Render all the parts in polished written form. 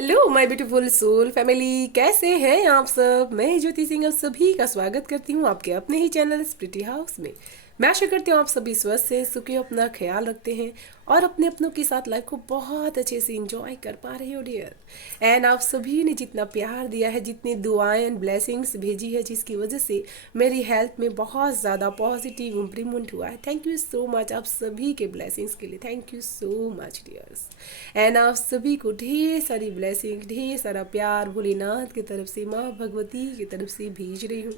Hello my beautiful soul family, कैसे हैं आप सब। मैं ज्योति सिंह आप सभी का स्वागत करती हूँ आपके अपने ही चैनल स्प्रिटी हाउस में। मैं आशा करती हूँ आप सभी स्वस्थ से सुखी हो, अपना ख्याल रखते हैं और अपने अपनों के साथ लाइफ को बहुत अच्छे से इंजॉय कर पा रहे हो डियर। एंड आप सभी ने जितना प्यार दिया है, जितनी दुआएं एंड ब्लेसिंग्स भेजी है, जिसकी वजह से मेरी हेल्थ में बहुत ज़्यादा पॉजिटिव इम्प्रूवमेंट हुआ है। थैंक यू सो मच आप सभी के ब्लेसिंग्स के लिए। Thank you so much dears. And आप सभी को ढेर सारी ब्लेसिंग, ढेर सारा प्यार भोलेनाथ की तरफ से, माँ भगवती की तरफ से भेज रही हूँ।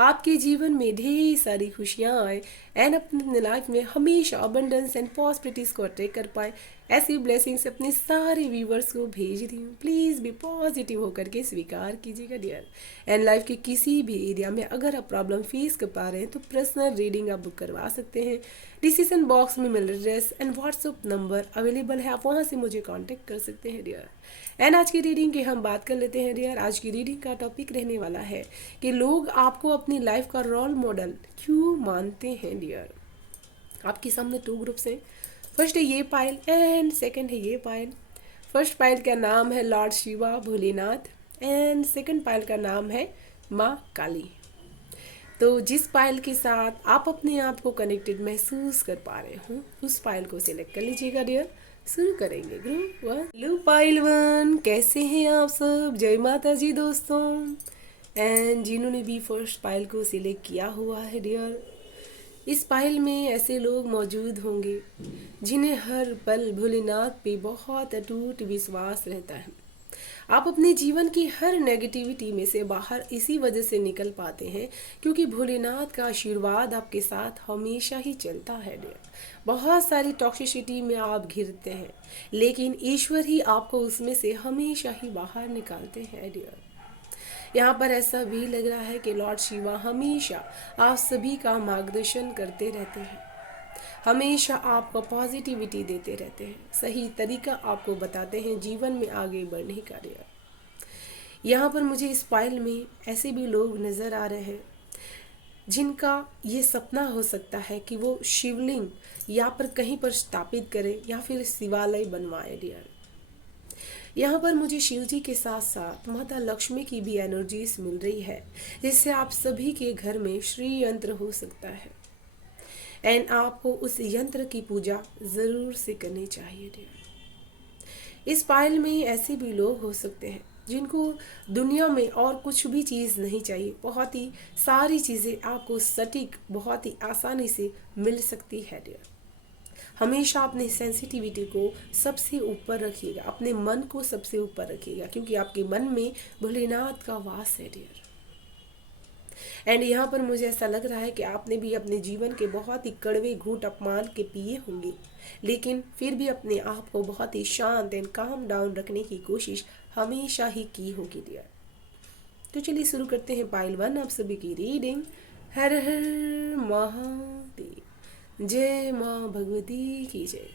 आपके जीवन में ढेर सारी खुशियाँ आए एंड अपने लाइफ में हमेशा अबंडेंस एंड पॉसिबिलिटीज़ को अट्रैक्ट कर पाए। ऐसी ब्लेसिंग्स अपने सारे व्यूवर्स को भेज रही हूँ। प्लीज़ भी पॉजिटिव होकर के स्वीकार कीजिएगा डियर। एंड लाइफ के किसी भी एरिया में अगर आप प्रॉब्लम फेस कर पा रहे हैं तो पर्सनल रीडिंग आप बुक करवा सकते हैं। डिसीजन बॉक्स में mail address and WhatsApp number available है, आप वहाँ से मुझे कांटेक्ट कर सकते हैं डियर। एंड आज की रीडिंग की हम बात कर लेते हैं डियर। आज की रीडिंग का टॉपिक रहने वाला है कि लोग आपको अपनी लाइफ का रोल मॉडल क्यों मानते हैं डियर। आपके सामने टू ग्रुप्स हैं। फर्स्ट है ये पाइल एंड सेकंड है ये पाइल। फर्स्ट पाइल का नाम है Lord Shiva Bholenath and second pile का नाम है माँ काली। तो जिस पाइल के साथ आप अपने आप को कनेक्टेड महसूस कर पा रहे हो उस पाइल को सिलेक्ट कर लीजिएगा डियर। शुरू करेंगे ग्रुप वन। लो पाइल वन, कैसे हैं आप सब। जय माता जी दोस्तों। एंड जिन्होंने भी फर्स्ट पाइल को सिलेक्ट किया हुआ है डियर, इस पाइल में ऐसे लोग मौजूद होंगे जिन्हें हर पल भोलेनाथ पे बहुत अटूट विश्वास रहता है। आप अपने जीवन की हर नेगेटिविटी में से बाहर इसी वजह से निकल पाते हैं क्योंकि भोलेनाथ का आशीर्वाद आपके साथ हमेशा ही चलता है डियर। बहुत सारी टॉक्सिसिटी में आप घिरते हैं लेकिन ईश्वर ही आपको उसमें से हमेशा ही बाहर निकालते हैं डियर। यहाँ पर ऐसा भी लग रहा है कि लॉर्ड शिवा हमेशा आप सभी का मार्गदर्शन करते रहते हैं, हमेशा आपको पॉजिटिविटी देते रहते हैं, सही तरीका आपको बताते हैं जीवन में आगे बढ़ने का डियर। यहाँ पर मुझे इस फाइल में ऐसे भी लोग नज़र आ रहे हैं जिनका ये सपना हो सकता है कि वो शिवलिंग या पर कहीं पर स्थापित करें या फिर शिवालय बनवाए डियर। यहाँ पर मुझे शिव जी के साथ साथ माता लक्ष्मी की भी एनर्जीज मिल रही है, जिससे आप सभी के घर में श्री यंत्र हो सकता है एंड आपको उस यंत्र की पूजा ज़रूर से करनी चाहिए डियर। इस पाइल में ऐसे भी लोग हो सकते हैं जिनको दुनिया में और कुछ भी चीज़ नहीं चाहिए, बहुत ही सारी चीज़ें आपको सटीक बहुत ही आसानी से मिल सकती है डियर। हमेशा अपने सेंसिटिविटी को सबसे ऊपर रखिएगा, अपने मन को सबसे ऊपर रखिएगा क्योंकि आपके मन में भोलेनाथ का वास है डियर। एंड यहाँ पर मुझे ऐसा लग रहा है कि आपने भी अपने जीवन के बहुत ही कड़वे घूंट अपमान के पिए होंगे लेकिन फिर भी अपने आप को बहुत ही शांत एंड काम डाउन रखने की कोशिश हमेशा ही की होगी डियर। तो चलिए शुरू करते हैं पाइल वन आप सभी की रीडिंग। हर हर महादेव, जय माँ भगवती की जय।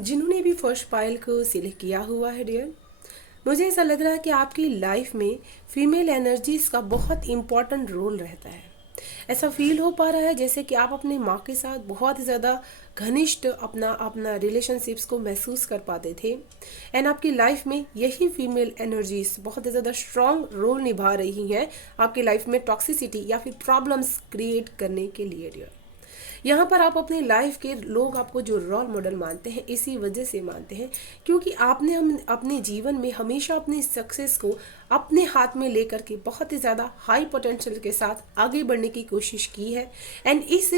जिन्होंने भी फर्स्ट पाइल को सिलेक्ट किया हुआ है डियर, मुझे ऐसा लग रहा है कि आपकी लाइफ में फीमेल एनर्जीज का बहुत इम्पॉर्टेंट रोल रहता है। ऐसा फील हो पा रहा है जैसे कि आप अपनी माँ के साथ बहुत ही ज़्यादा घनिष्ठ अपना अपना रिलेशनशिप्स को महसूस कर पाते थे। एंड आपकी लाइफ में यही फीमेल एनर्जीज बहुत ही ज़्यादा स्ट्रॉन्ग रोल निभा रही हैं आपकी लाइफ में टॉक्सिसिटी या फिर प्रॉब्लम्स क्रिएट करने के लिए डियर। यहाँ पर आप अपनी लाइफ के लोग आपको जो रोल मॉडल मानते हैं इसी वजह से मानते हैं क्योंकि आपने हम अपने जीवन में हमेशा अपनी सक्सेस को अपने हाथ में लेकर के बहुत ही ज़्यादा हाई पोटेंशियल के साथ आगे बढ़ने की कोशिश की है। एंड इस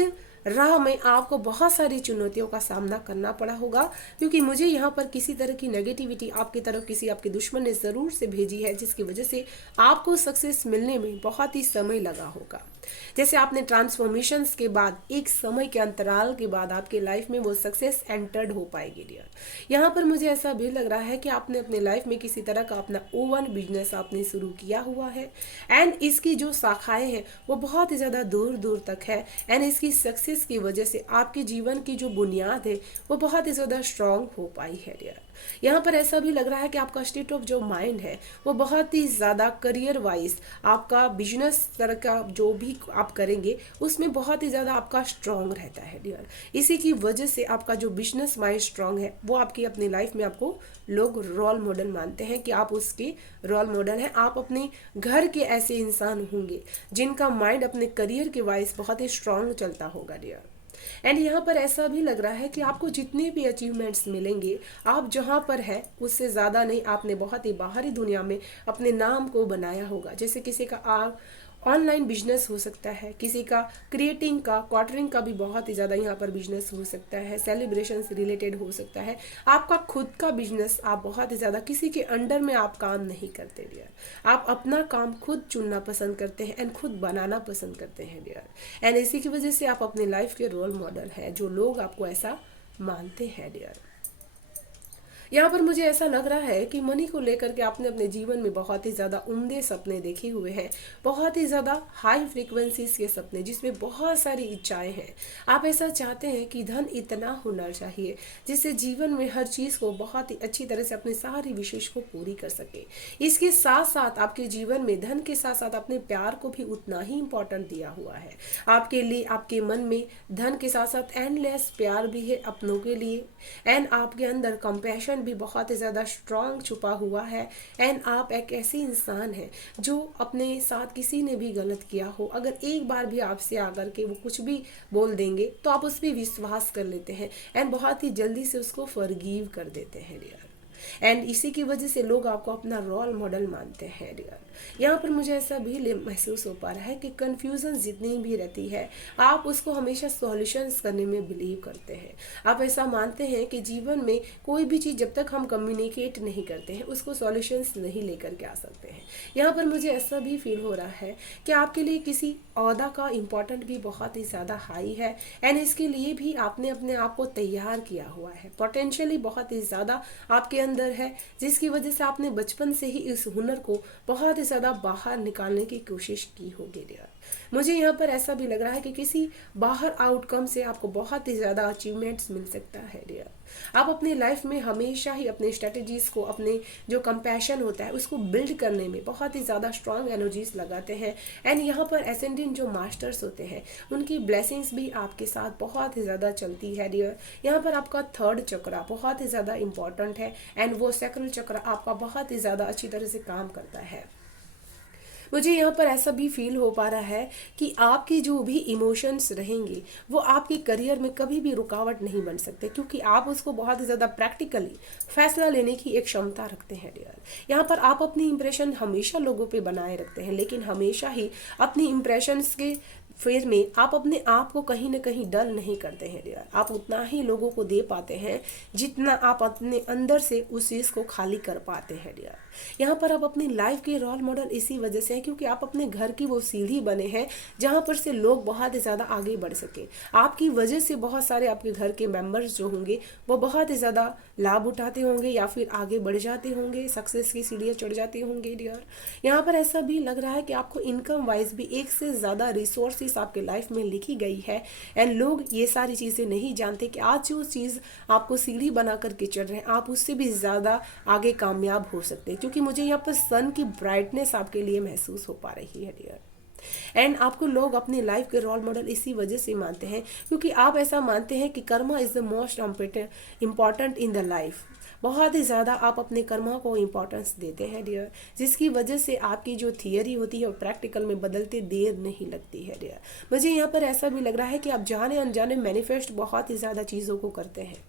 राह में आपको बहुत सारी चुनौतियों का सामना करना पड़ा होगा क्योंकि मुझे यहाँ पर किसी तरह की नेगेटिविटी आपकी तरफ किसी आपके दुश्मन ने ज़रूर से भेजी है जिसकी वजह से आपको सक्सेस मिलने में बहुत ही समय लगा होगा। जैसे आपने ट्रांसफॉर्मेशंस के बाद एक समय के अंतराल के बाद आपके लाइफ में वो सक्सेस एंटर्ड हो पाएगी डियर। यहाँ पर मुझे ऐसा भी लग रहा है कि आपने अपने लाइफ में किसी तरह का अपना ओवन बिजनेस आपने शुरू किया हुआ है एंड इसकी जो शाखाएं हैं वो बहुत ही ज़्यादा दूर दूर तक है। एंड इसकी सक्सेस की वजह से आपके जीवन की जो बुनियाद है वो बहुत ही ज़्यादा स्ट्रांग हो पाई है डियर। यहाँ पर ऐसा भी लग रहा है कि आपका स्टेट ऑफ जो माइंड है वो बहुत ही ज़्यादा करियर वाइज आपका बिजनेस तरह का जो भी आप करेंगे उसमें बहुत ही ज़्यादा आपका स्ट्रांग रहता है डियर। इसी की वजह से आपका जो बिजनेस माइंड स्ट्रांग है वो आपकी अपनी लाइफ में आपको लोग रोल मॉडल मानते हैं कि आप उसके रोल मॉडल हैं। आप अपने घर के ऐसे इंसान होंगे जिनका माइंड अपने करियर के वाइज बहुत ही स्ट्रांग चलता होगा डियर। एंड यहाँ पर ऐसा भी लग रहा है कि आपको जितने भी अचीवमेंट्स मिलेंगे आप जहाँ पर है उससे ज़्यादा नहीं, आपने बहुत ही बाहरी दुनिया में अपने नाम को बनाया होगा। जैसे किसी का ऑनलाइन बिजनेस हो सकता है, किसी का क्रिएटिंग का क्वार्टरिंग का भी बहुत ही ज़्यादा यहाँ पर बिजनेस हो सकता है, सेलिब्रेशन से रिलेटेड हो सकता है, आपका खुद का बिजनेस। आप बहुत ही ज़्यादा किसी के अंडर में आप काम नहीं करते डियर, आप अपना काम खुद चुनना पसंद करते हैं एंड खुद बनाना पसंद करते हैं डियर। एंड इसी की वजह से आप अपने लाइफ के रोल मॉडल हैं जो लोग आपको ऐसा मानते हैं डियर। यहाँ पर मुझे ऐसा लग रहा है कि मनी को लेकर के आपने अपने जीवन में बहुत ही ज़्यादा उम्दे सपने देखे हुए हैं, बहुत ही ज़्यादा हाई फ्रीक्वेंसीज के सपने जिसमें बहुत सारी इच्छाएं हैं। आप ऐसा चाहते हैं कि धन इतना होना चाहिए जिससे जीवन में हर चीज़ को बहुत ही अच्छी तरह से अपने सारी विशेष को पूरी कर सके। इसके साथ साथ आपके जीवन में धन के साथ साथ अपने प्यार को भी उतना ही इम्पोर्टेंट दिया हुआ है। आपके लिए आपके मन में धन के साथ साथ एंडलेस प्यार भी है अपनों के लिए। एंड आपके अंदर कंपैशन भी बहुत ही ज़्यादा स्ट्रांग छुपा हुआ है। एंड आप एक ऐसे इंसान हैं जो अपने साथ किसी ने भी गलत किया हो, अगर एक बार भी आपसे आकर के वो कुछ भी बोल देंगे तो आप उस पर विश्वास कर लेते हैं एंड बहुत ही जल्दी से उसको फॉरगिव कर देते हैं डियर। एंड इसी की वजह से लोग आपको अपना रोल मॉडल मानते हैं डियर। यहाँ पर मुझे ऐसा भी महसूस हो पा रहा है कि कन्फ्यूज़न जितनी भी रहती है आप उसको हमेशा सॉल्यूशंस करने में बिलीव करते हैं। आप ऐसा मानते हैं कि जीवन में कोई भी चीज़ जब तक हम कम्युनिकेट नहीं करते हैं उसको सॉल्यूशंस नहीं लेकर के आ सकते हैं। यहाँ पर मुझे ऐसा भी फील हो रहा है कि आपके लिए किसी ओहदा का इम्पोर्टेंट भी बहुत ही ज़्यादा हाई है एंड इसके लिए भी आपने अपने आप को तैयार किया हुआ है। पोटेंशियली बहुत ही ज़्यादा आपके अंदर है जिसकी वजह से आपने बचपन से ही इस हुनर को बहुत ही ज़्यादा बाहर निकालने की कोशिश की होगी डियर। मुझे यहाँ पर ऐसा भी लग रहा है कि किसी बाहर आउटकम से आपको बहुत ही ज़्यादा अचीवमेंट्स मिल सकता है डियर। आप अपनी लाइफ में हमेशा ही अपने स्ट्रेटजीज़ को, अपने जो कंपैशन होता है उसको बिल्ड करने में बहुत ही ज़्यादा स्ट्रांग एनर्जीज लगाते हैं। एंड यहाँ पर एसेंडेंट जो मास्टर्स होते हैं उनकी ब्लेसिंग्स भी आपके साथ बहुत ही ज़्यादा चलती है डियर। यहाँ पर आपका थर्ड चक्रा बहुत ही ज़्यादा इंपॉर्टेंट है एंड वो सैक्रल चक्रा आपका बहुत ही ज़्यादा अच्छी तरह से काम करता है। मुझे यहाँ पर ऐसा भी फील हो पा रहा है कि आपके जो भी इमोशंस रहेंगे वो आपके करियर में कभी भी रुकावट नहीं बन सकते क्योंकि आप उसको बहुत ही ज़्यादा प्रैक्टिकली फैसला लेने की एक क्षमता रखते हैं डियर। यहाँ पर आप अपनी इंप्रेशन हमेशा लोगों पे बनाए रखते हैं लेकिन हमेशा ही अपनी इंप्रेशंस के फेर में आप अपने आप को कहीं ना कहीं डल नहीं करते हैं डियर। आप उतना ही लोगों को दे पाते हैं जितना आप अपने अंदर से उस चीज़ को खाली कर पाते हैं डियर। यहाँ पर आप अपनी लाइफ के रोल मॉडल इसी वजह से हैं क्योंकि आप अपने घर की वो सीढ़ी बने हैं जहाँ पर से लोग बहुत ही ज़्यादा आगे बढ़ सकें। आपकी वजह से बहुत सारे आपके घर के मेंबर्स जो होंगे वो बहुत ही ज़्यादा लाभ उठाते होंगे या फिर आगे बढ़ जाते होंगे, सक्सेस की सीढ़ियाँ चढ़ जाते होंगे डियर। यहाँ पर ऐसा भी लग रहा है कि आपको इनकम वाइज भी एक से ज़्यादा रिसोर्सेस आपके लाइफ में लिखी गई है एंड लोग ये सारी चीज़ें नहीं जानते कि आज जो चीज़ आपको सीढ़ी बना करके चढ़ रहे हैं आप उससे भी ज़्यादा आगे कामयाब हो सकते हैं, क्योंकि मुझे यहाँ पर सन की ब्राइटनेस आपके लिए महसूस हो पा रही है डियर। एंड आपको लोग अपनी लाइफ के रोल मॉडल इसी वजह से मानते हैं क्योंकि आप ऐसा मानते हैं कि Karma is the most important in the life. बहुत ही ज़्यादा आप अपने कर्मा को इम्पोर्टेंस देते हैं डियर, जिसकी वजह से आपकी जो थियरी होती है वो प्रैक्टिकल में बदलते देर नहीं लगती है डियर। मुझे यहाँ पर ऐसा भी लग रहा है कि आप जाने अनजाने मैनिफेस्ट बहुत ही ज़्यादा चीज़ों को करते हैं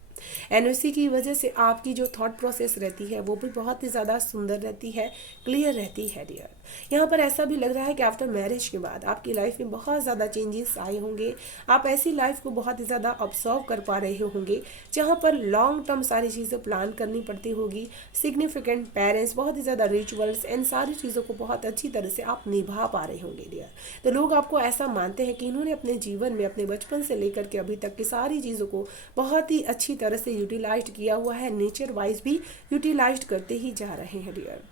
एंड उसी की वजह से आपकी जो थॉट प्रोसेस रहती है वो भी बहुत ही ज़्यादा सुंदर रहती है, क्लियर रहती है डियर। यहाँ पर ऐसा भी लग रहा है कि आफ्टर मैरिज के बाद आपकी लाइफ में बहुत ज़्यादा चेंजेस आए होंगे। आप ऐसी लाइफ को बहुत ही ज़्यादा ऑब्जर्व कर पा रहे होंगे जहाँ पर लॉन्ग टर्म सारी चीज़ें प्लान करनी पड़ती होगी, सिग्निफिकेंट पेरेंट्स, बहुत ही ज़्यादा रिचुअल्स एंड सारी चीज़ों को बहुत अच्छी तरह से आप निभा पा रहे होंगे डियर। तो लोग आपको ऐसा मानते हैं कि इन्होंने अपने जीवन में अपने बचपन से लेकर के अभी तक की सारी चीज़ों को बहुत ही अच्छी तरह से यूटिलाइज किया हुआ है, नेचर वाइज भी यूटिलाइज करते ही जा रहे हैं डियर।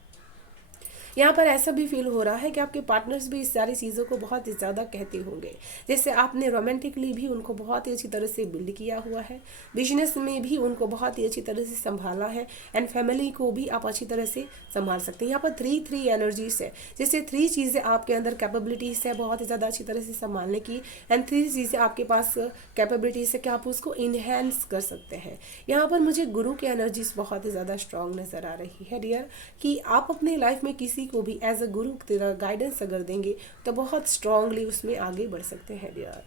यहाँ पर ऐसा भी फील हो रहा है कि आपके पार्टनर्स भी इस सारी चीज़ों को बहुत ही ज़्यादा कहते होंगे, जैसे आपने रोमांटिकली भी उनको बहुत ही अच्छी तरह से बिल्ड किया हुआ है, बिजनेस में भी उनको बहुत ही अच्छी तरह से संभाला है एंड फैमिली को भी आप अच्छी तरह से संभाल सकते हैं। यहाँ पर 3 एनर्जीज है, जैसे 3 चीज़ें आपके अंदर कैपेबिलिटीज़ है बहुत ही ज़्यादा अच्छी तरह से संभालने की एंड 3 चीज़ें आपके पास कैपेबिलिटीज़ है कि आप उसको इन्हेंस कर सकते हैं। यहाँ पर मुझे गुरु की एनर्जीज बहुत ही ज़्यादा स्ट्रांग नज़र आ रही है डियर, कि आप अपने लाइफ में किसी को भी एज अ गुरु की तरह गाइडेंस अगर देंगे तो बहुत स्ट्रांगली उसमें आगे बढ़ सकते हैं डियर।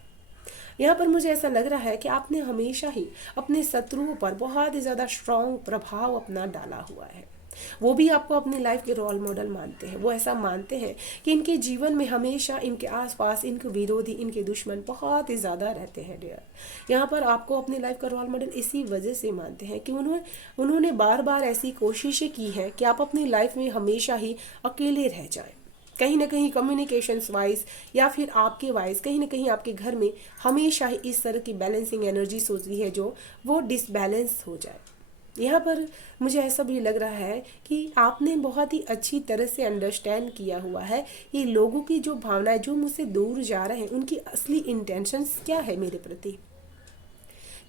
यहाँ पर मुझे ऐसा लग रहा है कि आपने हमेशा ही अपने शत्रुओं पर बहुत ही ज़्यादा स्ट्रांग प्रभाव अपना डाला हुआ है। वो भी आपको अपनी लाइफ के रोल मॉडल मानते हैं, वो ऐसा मानते हैं कि इनके जीवन में हमेशा इनके आसपास इनके विरोधी, इनके दुश्मन बहुत ही ज़्यादा रहते हैं डियर। यहाँ पर आपको अपनी लाइफ का रोल मॉडल इसी वजह से मानते हैं कि उन्होंने बार बार ऐसी कोशिशें की हैं कि आप अपनी लाइफ में हमेशा ही अकेले रह जाएं, कहीं ना कहीं कम्युनिकेशंस वाइज या फिर आपके वाइज कहीं ना कहीं आपके घर में हमेशा ही इस तरह की बैलेंसिंग एनर्जी होती है जो वो डिसबैलेंस हो जाए। यहाँ पर मुझे ऐसा भी लग रहा है कि आपने बहुत ही अच्छी तरह से अंडरस्टैंड किया हुआ है ये लोगों की जो भावनाएं जो मुझसे दूर जा रहे हैं उनकी असली इंटेंशंस क्या है मेरे प्रति।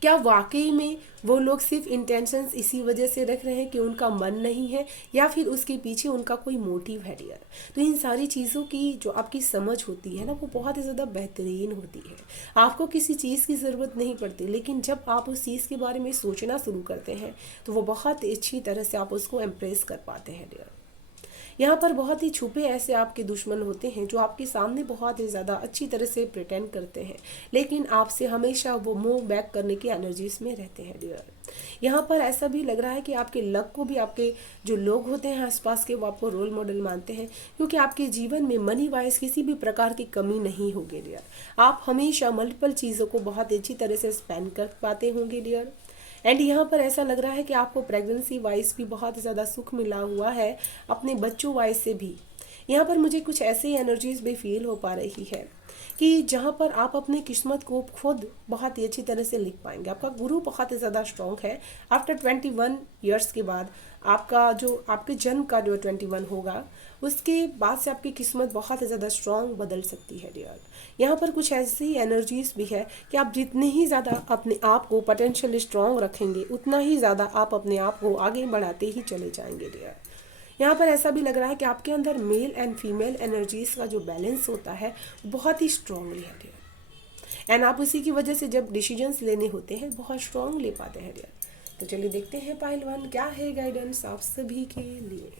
क्या वाकई में वो लोग सिर्फ इंटेंशंस इसी वजह से रख रहे हैं कि उनका मन नहीं है या फिर उसके पीछे उनका कोई मोटिव है डियर। तो इन सारी चीज़ों की जो आपकी समझ होती है ना वो बहुत ही ज़्यादा बेहतरीन होती है। आपको किसी चीज़ की ज़रूरत नहीं पड़ती, लेकिन जब आप उस चीज़ के बारे में सोचना शुरू करते हैं तो वो बहुत अच्छी तरह से आप उसको इम्प्रेस कर पाते हैं डियर। यहाँ पर बहुत ही छुपे ऐसे आपके दुश्मन होते हैं जो आपके सामने बहुत ही ज़्यादा अच्छी तरह से प्रिटेंड करते हैं, लेकिन आपसे हमेशा वो मूव बैक करने की एनर्जीज में रहते हैं डियर। यहाँ पर ऐसा भी लग रहा है कि आपके लक को भी आपके जो लोग होते हैं आसपास के वो आपको रोल मॉडल मानते हैं, क्योंकि आपके जीवन में मनी वाइज किसी भी प्रकार की कमी नहीं होगी डियर। आप हमेशा मल्टीपल चीज़ों को बहुत अच्छी तरह से स्पेंड कर पाते होंगे डियर। एंड यहाँ पर ऐसा लग रहा है कि आपको प्रेगनेंसी वाइज भी बहुत ज़्यादा सुख मिला हुआ है, अपने बच्चों वाइज से भी। यहाँ पर मुझे कुछ ऐसी एनर्जीज भी फील हो पा रही है कि जहाँ पर आप अपनी किस्मत को खुद बहुत ही अच्छी तरह से लिख पाएंगे। आपका गुरु बहुत ही ज़्यादा स्ट्रॉन्ग है। आफ्टर 21 ईयर्स के बाद आपका जो आपके जन्म का जो 21 होगा उसके बाद से आपकी किस्मत बहुत ही ज़्यादा स्ट्रॉन्ग बदल सकती है डियर। यहाँ पर कुछ ऐसी एनर्जीज भी है कि आप जितने ही ज़्यादा अपने आप को पोटेंशियल स्ट्रॉन्ग रखेंगे उतना ही ज़्यादा आप अपने आप को आगे बढ़ाते ही चले जाएंगे डियर। यहाँ पर ऐसा भी लग रहा है कि आपके अंदर मेल एंड फीमेल एनर्जीज का जो बैलेंस होता है बहुत ही स्ट्रॉन्गली है डियर। एंड आप उसी की वजह से जब डिसीजंस लेने होते हैं बहुत स्ट्रॉन्ग ले पाते हैं डियर। तो चलिए देखते हैं पाइल 1 क्या है गाइडेंस आप सभी के लिए।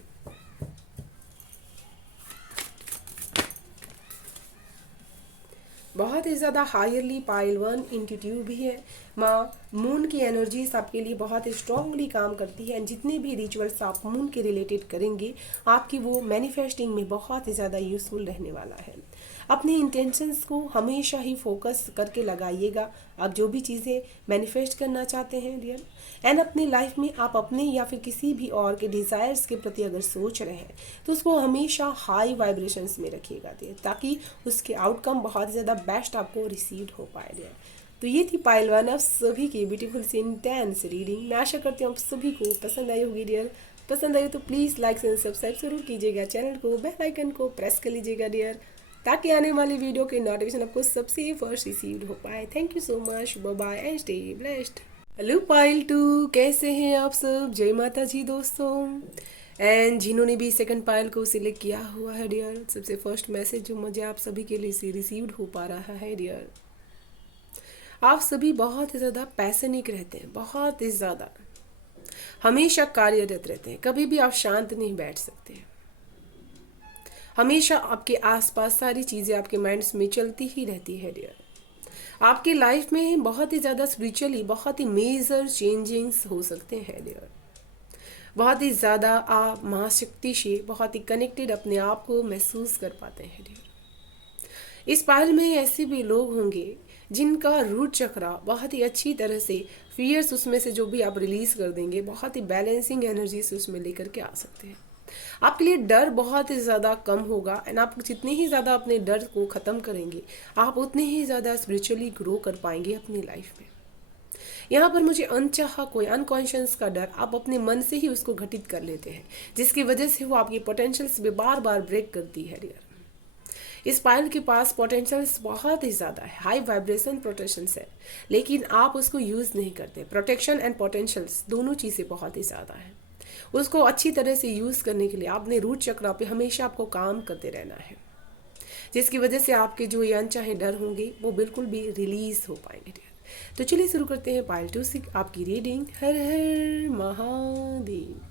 बहुत ही ज़्यादा हायरली पाइल 1 इंट्यूटिव भी है, माँ मून की एनर्जीज आपके लिए बहुत ही स्ट्रांगली काम करती है एंड जितने भी रिचुअल्स आप मून के रिलेटेड करेंगे आपकी वो मैनिफेस्टिंग में बहुत ही ज़्यादा यूजफुल रहने वाला है। अपने इंटेंशंस को हमेशा ही फोकस करके लगाइएगा आप जो भी चीज़ें मैनिफेस्ट करना चाहते हैं रियल एंड अपनी लाइफ में आप अपने या फिर किसी भी और के डिज़ायर्स के प्रति अगर सोच रहे हैं तो उसको हमेशा हाई वाइब्रेशंस में रखिएगा ताकि उसके आउटकम बहुत ज़्यादा बेस्ट आपको रिसीव हो पाए रियल। तो ये थी पाइल वन आप सभी की ब्यूटीफुल सी इंटेंस रीडिंग। मैं आशा करती हूँ आप सभी को पसंद आई होगी डियर। पसंद आई तो प्लीज़ लाइक एंड सब्सक्राइब जरूर कीजिएगा चैनल को, बेल आइकन को प्रेस कर लीजिएगा डियर ताकि आने वाली वीडियो के नोटिफिकेशन आपको सबसे फर्स्ट रिसीव हो पाए। Thank you so much, bye bye and stay blessed. Hello pile two, कैसे हैं आप सब? जय माता जी दोस्तों। एंड जिन्होंने भी सेकंड पाइल को सिलेक्ट किया हुआ है डियर, सबसे फर्स्ट मैसेज जो मुझे आप सभी के लिए रिसीव्ड हो पा रहा है डियर, आप सभी बहुत ही ज़्यादा पैशनिक रहते हैं, बहुत ही ज़्यादा हमेशा कार्यरत रहते हैं, कभी भी आप शांत नहीं बैठ सकते हैं। हमेशा आपके आसपास सारी चीज़ें आपके माइंड्स में चलती ही रहती है डियर। आपकी लाइफ में बहुत ही ज़्यादा स्पिरिचुअली बहुत ही मेजर चेंजिंग्स हो सकते हैं डियर। बहुत ही ज़्यादा आप महाशक्ति से बहुत ही कनेक्टेड अपने आप को महसूस कर पाते हैं डियर। इस पाइल में ऐसे भी लोग होंगे जिनका रूट चक्रा बहुत ही अच्छी तरह से फियर्स उसमें से जो भी आप रिलीज कर देंगे बहुत ही बैलेंसिंग एनर्जी से उसमें लेकर के आ सकते हैं। आपके लिए डर बहुत ही ज़्यादा कम होगा एंड आप जितने ही ज़्यादा अपने डर को ख़त्म करेंगे आप उतने ही ज़्यादा स्पिरिचुअली ग्रो कर पाएंगे अपनी लाइफ में। यहाँ पर मुझे अनचाहा कोई अनकॉन्शियस का डर आप अपने मन से ही उसको घटित कर लेते हैं जिसकी वजह से वो आपकी पोटेंशियल्स में बार बार ब्रेक करती है डियर। इस पाइल के पास पोटेंशियल्स बहुत ही ज़्यादा है, हाई वाइब्रेशन प्रोटेक्शंस है, लेकिन आप उसको यूज़ नहीं करते। प्रोटेक्शन एंड पोटेंशियल्स दोनों चीज़ें बहुत ही ज़्यादा है। उसको अच्छी तरह से यूज़ करने के लिए आपने रूट चक्र पे हमेशा आपको काम करते रहना है जिसकी वजह से आपके जो ये अनचाहे डर होंगे वो बिल्कुल भी रिलीज हो पाएंगे। तो चलिए शुरू करते हैं पाइल 2 से आपकी रीडिंग। हर हर महादेव,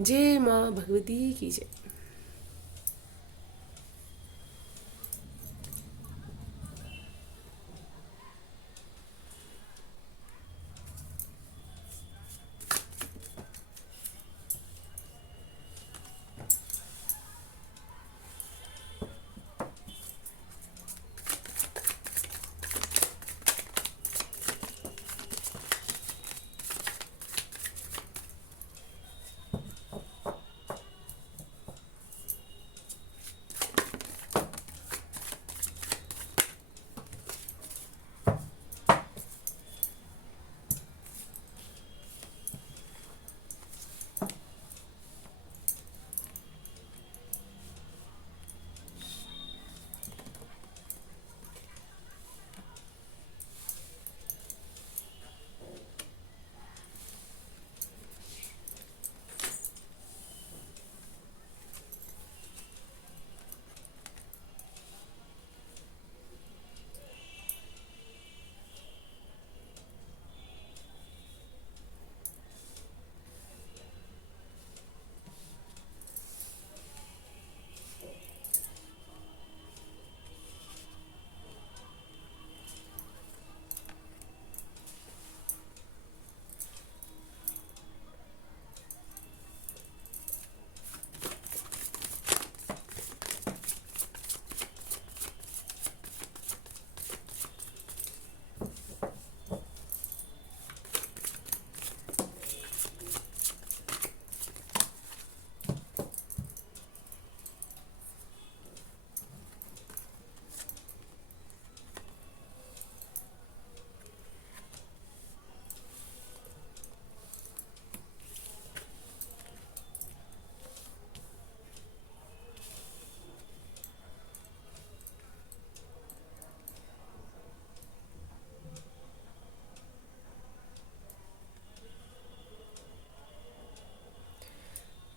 जय माँ भगवती की जय।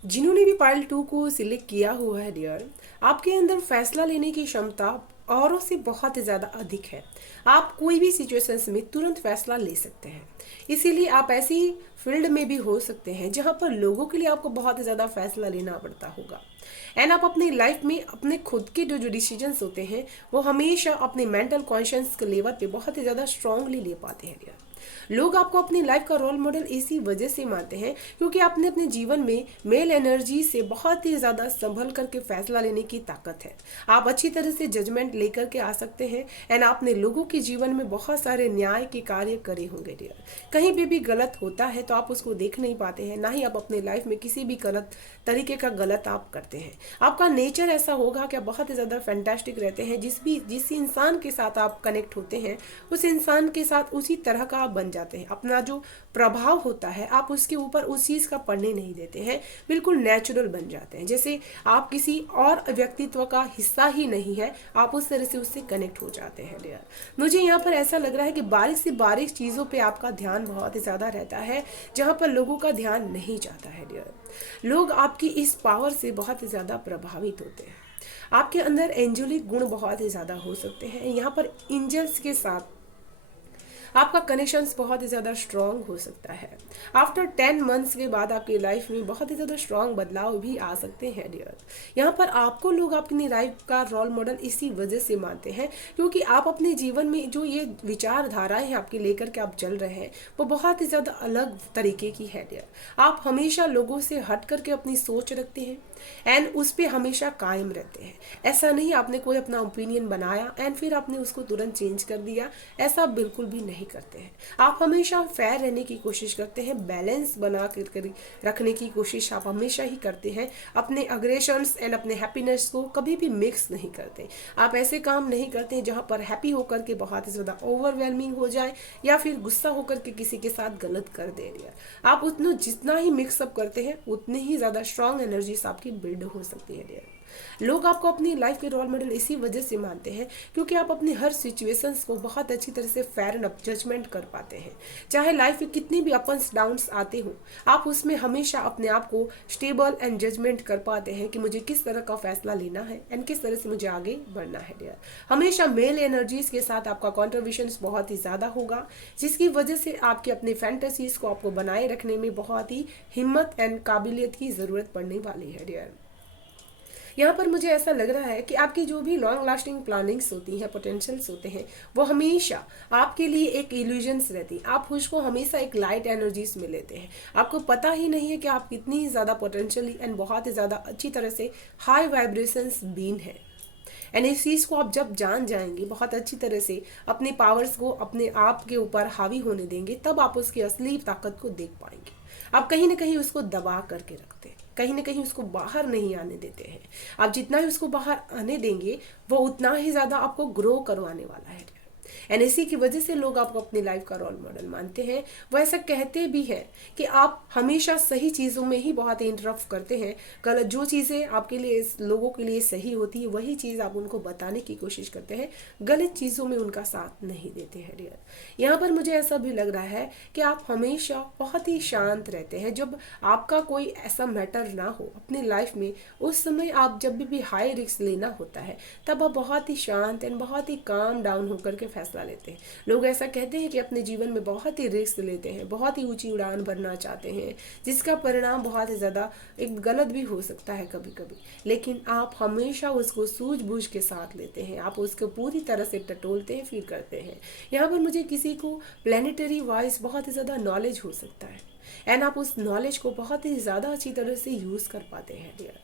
जिन्होंने भी पाइल 2 को सिलेक्ट किया हुआ है डियर, आपके अंदर फैसला लेने की क्षमता औरों से बहुत ही ज़्यादा अधिक है। आप कोई भी सिचुएशंस में तुरंत फैसला ले सकते हैं, इसीलिए आप ऐसी फील्ड में भी हो सकते हैं जहां पर लोगों के लिए आपको बहुत ही ज़्यादा फैसला लेना पड़ता होगा एंड आप अपनी लाइफ में अपने खुद के जो जो डिसीजंस होते हैं वो हमेशा अपने मेंटल कॉन्शियस के लेवल पे बहुत ही ज़्यादा स्ट्रांगली ले पाते हैं डियर। लोग आपको अपनी लाइफ का रोल मॉडल इसी वजह से मानते हैं क्योंकि आपने अपने जीवन में मेल एनर्जी से बहुत ही ज़्यादा संभल करके फैसला लेने की ताकत है। आप अच्छी तरह से जजमेंट लेकर के आ सकते हैं एंड आपने लोगों के जीवन में बहुत सारे न्याय के कार्य करे होंगे डियर। कहीं भी गलत होता है तो आप उसको देख नहीं पाते हैं, ना ही आप अपने लाइफ में किसी भी गलत तरीके का गलत आप करते हैं। आपका नेचर ऐसा होगा कि आप बहुत ही ज़्यादा फैंटास्टिक रहते हैं। जिस इंसान के साथ आप कनेक्ट होते हैं उस इंसान के साथ उसी तरह का आप बन जाते हैं। अपना जो प्रभाव होता है आप उसके ऊपर उस चीज़ का पढ़ने नहीं देते हैं, बिल्कुल नेचुरल बन जाते हैं, जैसे आप किसी और व्यक्तित्व का हिस्सा ही नहीं है, आप उस तरह से उससे कनेक्ट हो जाते हैं डियर। मुझे यहाँ पर ऐसा लग रहा है कि बारीक से बारीक चीज़ों पे आपका ध्यान बहुत ही ज़्यादा रहता है जहाँ पर लोगों का ध्यान नहीं जाता है डियर। लोग आपकी इस पावर से बहुत ही ज़्यादा प्रभावित होते हैं। आपके अंदर एंजेलिक गुण बहुत ही ज़्यादा हो सकते हैं। यहाँ पर एंजल्स के साथ आपका कनेक्शंस बहुत ही ज़्यादा स्ट्रॉन्ग हो सकता है। आफ्टर 10 मंथ्स के बाद आपकी लाइफ में बहुत ही ज़्यादा स्ट्रॉन्ग बदलाव भी आ सकते हैं डियर। यहाँ पर आपको लोग अपनी लाइफ का रोल मॉडल इसी वजह से मानते हैं क्योंकि आप अपने जीवन में जो ये विचारधाराएं हैं आपके लेकर के आप चल रहे हैं वो बहुत ही ज़्यादा अलग तरीके की है डियर। आप हमेशा लोगों से हट करके अपनी सोच रखते हैं एंड उस पर हमेशा कायम रहते हैं। ऐसा नहीं आपने कोई अपना ओपिनियन बनाया एंड फिर आपने उसको तुरंत चेंज कर दिया, ऐसा बिल्कुल भी नहीं करते हैं। आप हमेशा फेयर रहने की कोशिश करते हैं, बैलेंस बना कर रखने की कोशिश आप हमेशा ही करते हैं। अपने अग्रेशंस एंड अपने हैप्पीनेस को कभी भी मिक्स नहीं करते। आप ऐसे काम नहीं करते हैं जहाँ पर हैप्पी होकर के बहुत ही ज़्यादा ओवरवेलमिंग हो जाए या फिर गुस्सा होकर के किसी के साथ गलत कर दे दिया। आप उतना जितना ही मिक्सअप करते हैं उतने ही ज़्यादा स्ट्रॉन्ग एनर्जीज आपकी बिल्ड हो सकती है डियर। लोग आपको अपनी लाइफ के रोल मॉडल इसी वजह से मानते हैं क्योंकि आप अपनी हर सिचुएशंस को बहुत अच्छी तरह से फेयर एंड जजमेंट कर पाते हैं। चाहे लाइफ में कितनी भी अप्स डाउन्स आते हो आप उसमें हमेशा अपने आप को स्टेबल एंड जजमेंट कर पाते हैं कि मुझे किस तरह का फैसला लेना है एंड किस तरह से मुझे आगे बढ़ना है डियर। हमेशा मेल एनर्जीज के साथ आपका कॉन्ट्रीब्यूशन बहुत ही ज़्यादा होगा जिसकी वजह से आपकी अपनी फैंटेसीज को आपको बनाए रखने में बहुत ही हिम्मत एंड काबिलियत की ज़रूरत पड़ने वाली है डियर। यहाँ पर मुझे ऐसा लग रहा है कि आपकी जो भी लॉन्ग लास्टिंग प्लानिंग्स होती हैं, पोटेंशियल्स होते हैं, वो हमेशा आपके लिए एक इल्यूजन्स रहती है। आप उसको हमेशा एक लाइट एनर्जीज में लेते हैं। आपको पता ही नहीं है कि आप कितनी ज़्यादा पोटेंशियली एंड बहुत ही ज़्यादा अच्छी तरह से हाई वाइब्रेशंस बीन है। एंड इस चीज़ को आप जब जान जाएंगे बहुत अच्छी तरह से, अपने पावर्स को अपने आप के ऊपर हावी होने देंगे, तब आप उसकी असली ताकत को देख पाएंगे। आप कहीं ना कहीं उसको दबा करके रखते हैं, कहीं ना कहीं उसको बाहर नहीं आने देते हैं। आप जितना ही उसको बाहर आने देंगे वो उतना ही ज़्यादा आपको ग्रो करवाने वाला है। एंड इसी की वजह से लोग आपको अपनी लाइफ का रोल मॉडल मानते हैं। वो ऐसा कहते भी हैं कि आप हमेशा सही चीज़ों में ही बहुत इंटरप्ट करते हैं। गलत जो चीज़ें आपके लिए लोगों के लिए सही होती है वही चीज़ आप उनको बताने की कोशिश करते हैं, गलत चीज़ों में उनका साथ नहीं देते हैं डियर। यहाँ पर मुझे ऐसा भी लग रहा है कि आप हमेशा बहुत ही शांत रहते हैं। जब आपका कोई ऐसा मैटर ना हो अपनी लाइफ में, उस समय आप जब भी हाई रिस्क लेना होता है तब आप बहुत ही शांत एंड बहुत ही काम डाउन होकर के फैसला लेते हैं। लोग ऐसा कहते हैं कि अपने जीवन में बहुत ही रिस्क लेते हैं, बहुत ही ऊंची उड़ान भरना चाहते हैं, जिसका परिणाम बहुत ही ज़्यादा एक गलत भी हो सकता है कभी कभी, लेकिन आप हमेशा उसको सूझबूझ के साथ लेते हैं। आप उसको पूरी तरह से टटोलते हैं, फील करते हैं। यहाँ पर मुझे किसी को प्लानिटरी वाइज बहुत ही ज़्यादा नॉलेज हो सकता है एंड आप उस नॉलेज को बहुत ही ज़्यादा अच्छी तरह से यूज़ कर पाते हैं डियर।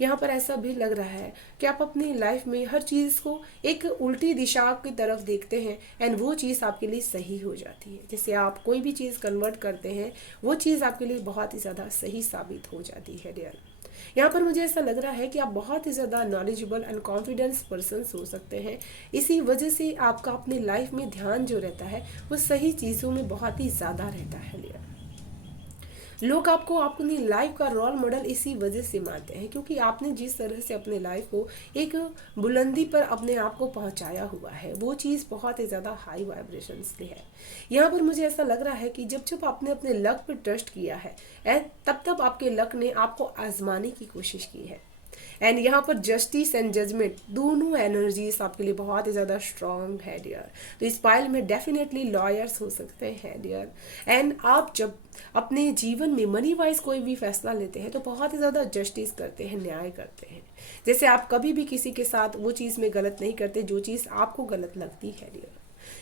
यहाँ पर ऐसा भी लग रहा है कि आप अपनी लाइफ में हर चीज़ को एक उल्टी दिशा की तरफ देखते हैं एंड वो चीज़ आपके लिए सही हो जाती है। जैसे आप कोई भी चीज़ कन्वर्ट करते हैं वो चीज़ आपके लिए बहुत ही ज़्यादा सही साबित हो जाती है डियर। यहाँ पर मुझे ऐसा लग रहा है कि आप बहुत ही ज़्यादा नॉलेजेबल एंड कॉन्फिडेंस पर्सन हो सकते हैं। इसी वजह से आपका अपनी लाइफ में ध्यान जो रहता है वो सही चीज़ों में बहुत ही ज़्यादा रहता है डियर। लोग आपको अपनी लाइफ का रोल मॉडल इसी वजह से मानते हैं क्योंकि आपने जिस तरह से अपने लाइफ को एक बुलंदी पर अपने आप को पहुंचाया हुआ है वो चीज़ बहुत ही ज़्यादा हाई वाइब्रेशंस की है। यहाँ पर मुझे ऐसा लग रहा है कि जब जब आपने अपने लक पर ट्रस्ट किया है तब तब आपके लक ने आपको आजमाने की कोशिश की है। एंड यहाँ पर जस्टिस एंड जजमेंट दोनों एनर्जीज आपके लिए बहुत ही ज़्यादा स्ट्रॉन्ग है डियर। तो इस पाइल में डेफिनेटली लॉयर्स हो सकते हैं डियर। एंड आप जब अपने जीवन में मनी वाइज कोई भी फैसला लेते हैं तो बहुत ही ज़्यादा जस्टिस करते हैं, न्याय करते हैं। जैसे आप कभी भी किसी के साथ वो चीज़ में गलत नहीं करते जो चीज़ आपको गलत लगती है डियर।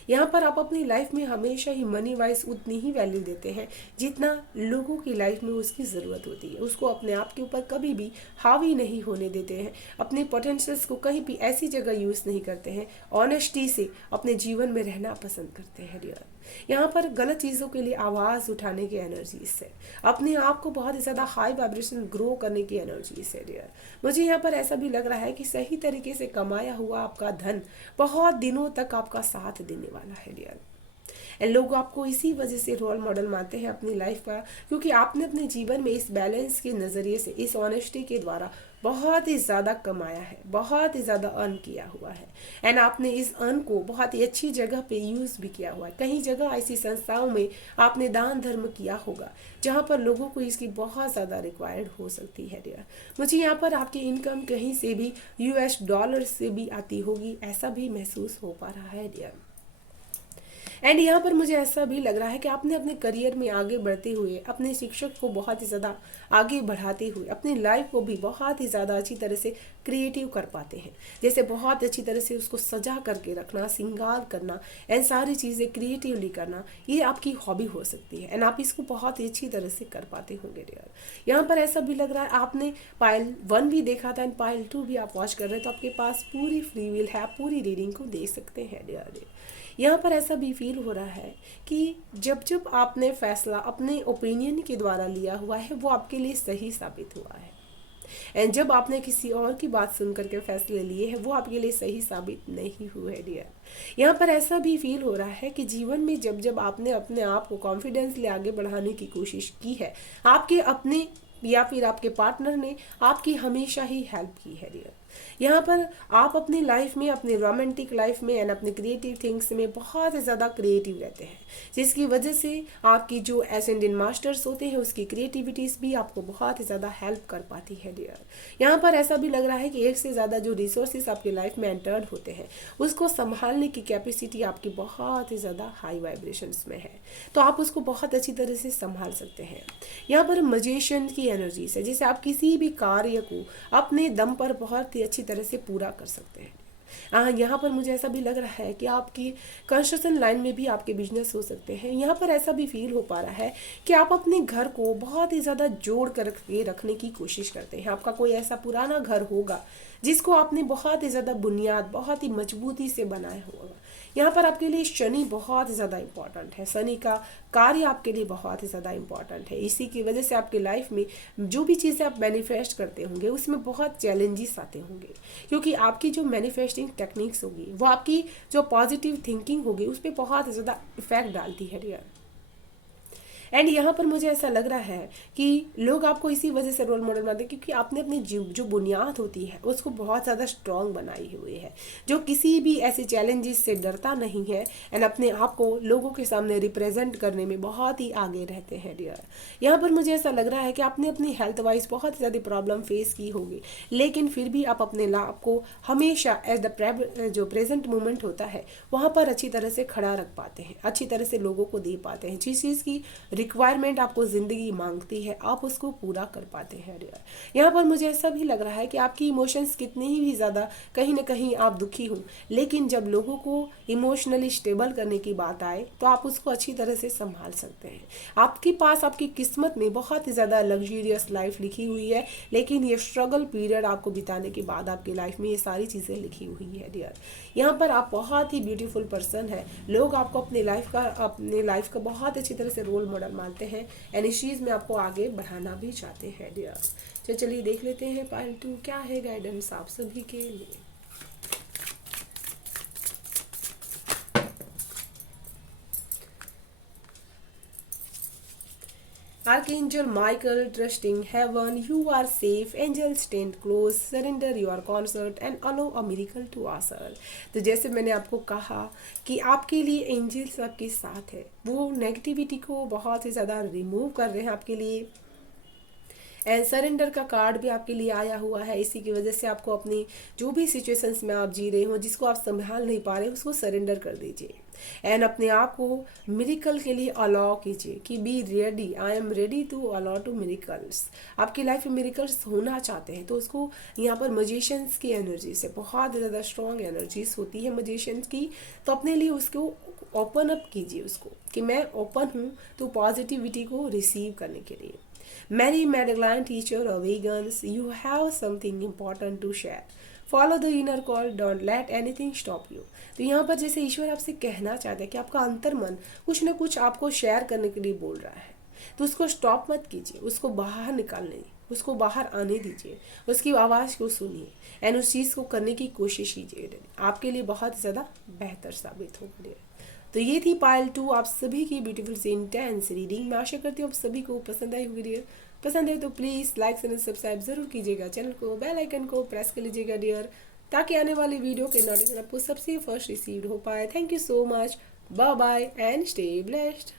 यहाँ पर आप अपनी लाइफ में हमेशा ही मनी वाइज उतनी ही वैल्यू देते हैं जितना लोगों की लाइफ में उसकी ज़रूरत होती है। उसको अपने आप के ऊपर कभी भी हावी नहीं होने देते हैं, अपने पोटेंशियल्स को कहीं भी ऐसी जगह यूज़ नहीं करते हैं, ऑनेस्टी से अपने जीवन में रहना पसंद करते हैं डियर। यहाँ पर गलत चीज़ों के लिए आवाज़ उठाने की एनर्जी से, अपने आप को बहुत ही ज़्यादा हाई वाइब्रेशन ग्रो करने की एनर्जी से डियर। मुझे यहाँ पर ऐसा भी लग रहा है कि सही तरीके से कमाया हुआ आपका धन बहुत दिनों तक आपका साथ देने वाला है डियर। एंड लोग आपको इसी वजह से रोल मॉडल मानते हैं अपनी लाइफ का, क्योंकि आपने अपने जीवन में इस बैलेंस के नज़रिए से, इस ऑनेस्टी के द्वारा बहुत ही ज़्यादा कमाया है, बहुत ही ज़्यादा अर्न किया हुआ है। एंड आपने इस अर्न को बहुत ही अच्छी जगह पे यूज़ भी किया हुआ है। कहीं जगह ऐसी संस्थाओं में आपने दान धर्म किया होगा जहाँ पर लोगों को इसकी बहुत ज़्यादा रिक्वायर्ड हो सकती है डियर। मुझे यहाँ पर आपकी इनकम कहीं से भी US डॉलर से भी आती होगी, ऐसा भी महसूस हो पा रहा है डियर। एंड यहाँ पर मुझे ऐसा भी लग रहा है कि आपने अपने करियर में आगे बढ़ते हुए, अपने शिक्षक को बहुत ही ज़्यादा आगे बढ़ाते हुए, अपनी लाइफ को भी बहुत ही ज़्यादा अच्छी तरह से क्रिएटिव कर पाते हैं। जैसे बहुत अच्छी तरह से उसको सजा करके रखना, श्रृंगार करना एंड सारी चीज़ें क्रिएटिवली करना, ये आपकी हॉबी हो सकती है एंड आप इसको बहुत ही अच्छी तरह से कर पाते होंगे डियर। यहाँ पर ऐसा भी लग रहा है आपने पाइल 1 भी देखा था एंड पाइल 2 भी आप वॉच कर रहे हैं, तो आपके पास पूरी फ्री विल है, आप पूरी रीडिंग को देख सकते हैं डियर। यहाँ पर ऐसा भी फील हो रहा है कि जब जब आपने फैसला अपने ओपिनियन के द्वारा लिया हुआ है वो आपके लिए सही साबित हुआ है, एंड जब आपने किसी और की बात सुन करके फैसले लिए हैं वो आपके लिए सही साबित नहीं हुए डियर। यहाँ पर ऐसा भी फील हो रहा है कि जीवन में जब जब आपने अपने आप को कॉन्फिडेंसली आगे बढ़ाने की कोशिश की है, आपके अपने या फिर आपके पार्टनर ने आपकी हमेशा ही हेल्प की है डियर। यहाँ पर आप अपनी लाइफ में, अपनी रोमांटिक लाइफ में एंड अपने क्रिएटिव थिंग्स में बहुत ज़्यादा क्रिएटिव रहते हैं, जिसकी वजह से आपकी जो एसेंडेंट मास्टर्स होते हैं उसकी क्रिएटिविटीज़ भी आपको बहुत ही ज़्यादा हेल्प कर पाती है डियर। यहाँ पर ऐसा भी लग रहा है कि एक से ज़्यादा जो रिसोर्सेज आपकी लाइफ में एंटर्ड होते हैं उसको संभालने की कैपेसिटी आपकी बहुत ही ज़्यादा हाई वाइब्रेशंस में है, तो आप उसको बहुत अच्छी तरह से संभाल सकते हैं। यहाँ पर मजिशियन की एनर्जी से, जैसे आप किसी भी कार्य को अपने दम पर बहुत ही अच्छी तरह से पूरा कर सकते हैं। यहाँ पर मुझे ऐसा भी लग रहा है कि आपकी कंस्ट्रक्शन लाइन में भी आपके बिजनेस हो सकते हैं। यहाँ पर ऐसा भी फील हो पा रहा है कि आप अपने घर को बहुत ही ज़्यादा जोड़ कर के रखने की कोशिश करते हैं। आपका कोई ऐसा पुराना घर होगा जिसको आपने बहुत ही ज़्यादा बुनियाद, बहुत ही मजबूती से बनाया होगा। यहाँ पर आपके लिए शनि बहुत ज़्यादा इम्पॉर्टेंट है, शनि का कार्य आपके लिए बहुत ही ज़्यादा इम्पॉर्टेंट है। इसी की वजह से आपके लाइफ में जो भी चीज़ें आप मैनिफेस्ट करते होंगे उसमें बहुत चैलेंजेस आते होंगे, क्योंकि आपकी जो मैनिफेस्टिंग टेक्निक्स होगी वो आपकी जो पॉजिटिव थिंकिंग होगी उस पर बहुत ज़्यादा इफेक्ट डालती है डियर। एंड यहाँ पर मुझे ऐसा लग रहा है कि लोग आपको इसी वजह से रोल मॉडल मानते हैं क्योंकि आपने अपनी जो बुनियाद होती है उसको बहुत ज़्यादा स्ट्रॉन्ग बनाई हुई है, जो किसी भी ऐसे चैलेंजेस से डरता नहीं है एंड अपने आप को लोगों के सामने रिप्रेजेंट करने में बहुत ही आगे रहते हैं डियर। यहाँ पर मुझे ऐसा लग रहा है कि आपने अपनी हेल्थ वाइज बहुत ही ज़्यादा प्रॉब्लम फेस की होगी, लेकिन फिर भी आप अपने लाभ को हमेशा एज द जो प्रेजेंट मोमेंट होता है वहाँ पर अच्छी तरह से खड़ा रख पाते हैं, अच्छी तरह से लोगों को दे पाते हैं। जिस चीज़ की रिक्वायरमेंट आपको ज़िंदगी मांगती है आप उसको पूरा कर पाते हैं डियर। यहाँ पर मुझे ऐसा भी लग रहा है कि आपकी इमोशंस कितने ही भी ज़्यादा कहीं ना कहीं आप दुखी हो, लेकिन जब लोगों को इमोशनली स्टेबल करने की बात आए तो आप उसको अच्छी तरह से संभाल सकते हैं। आपके पास आपकी किस्मत में बहुत ही ज़्यादा लग्जूरियस लाइफ लिखी हुई है, लेकिन ये स्ट्रगल पीरियड आपको बिताने के बाद आपकी लाइफ में ये सारी चीज़ें लिखी हुई है डियर। यहाँ पर आप बहुत ही ब्यूटीफुल पर्सन है, लोग आपको अपनी लाइफ का बहुत अच्छी तरह से रोल मॉडल मानते हैं एंड इस चीज़ में आपको आगे बढ़ाना भी चाहते हैं डियर। तो चलिए देख लेते हैं पार्ट 2 क्या है गाइडेंस आप सभी के लिए। Archangel Michael, trusting heaven, you are safe. Angels stand close, surrender your concert and allow a miracle to ourselves. तो जैसे मैंने आपको कहा कि आपके लिए एंजल्स आपके साथ है, वो नेगेटिविटी को बहुत ही ज़्यादा रिमूव कर रहे हैं आपके लिए एंड सरेंडर का कार्ड भी आपके लिए आया हुआ है। इसी की वजह से आपको अपनी जो भी सिचुएशंस में आप जी रहे हो, जिसको आप संभाल नहीं पा रहे, उसको सरेंडर कर दीजिए एंड अपने आप को मिरेकल के लिए अलाउ कीजिए कि be ready, I am ready to allow to miracles. आपकी लाइफ में मिरेकल्स होना चाहते हैं तो उसको यहाँ पर मजिशियंस की एनर्जी से, बहुत ज़्यादा स्ट्रॉन्ग एनर्जीज होती है मजिशियंस की, तो अपने लिए उसको ओपन अप कीजिए उसको कि मैं ओपन हूँ तो पॉजिटिविटी को रिसीव करने के लिए। Many Magdalene teacher awakens, you have something important to share. Follow the inner call, don't let anything stop you. तो यहाँ पर जैसे ईश्वर आपसे कहना चाहता है कि आपका अंतर्मन कुछ ना कुछ आपको शेयर करने के लिए बोल रहा है, तो उसको स्टॉप मत कीजिए, उसको बाहर निकालने, उसको बाहर आने दीजिए, उसकी आवाज़ को सुनिए एंड उस चीज़ को करने की कोशिश कीजिए। आपके लिए बहुत ज़्यादा बेहतर साबित होगा। तो ये थी पाइल 2 आप सभी की ब्यूटीफुल से इंटेंस रीडिंग। मैं आशा करती हूँ आप सभी को पसंद आई होगी डियर। पसंद है तो प्लीज़ लाइक एंड सब्सक्राइब ज़रूर कीजिएगा, चैनल को बेल आइकन को प्रेस कर लीजिएगा डियर, ताकि आने वाली वीडियो के नोटिफिकेशन आपको सबसे फर्स्ट रिसीव हो पाए। Thank you so much, bye bye and stay blessed.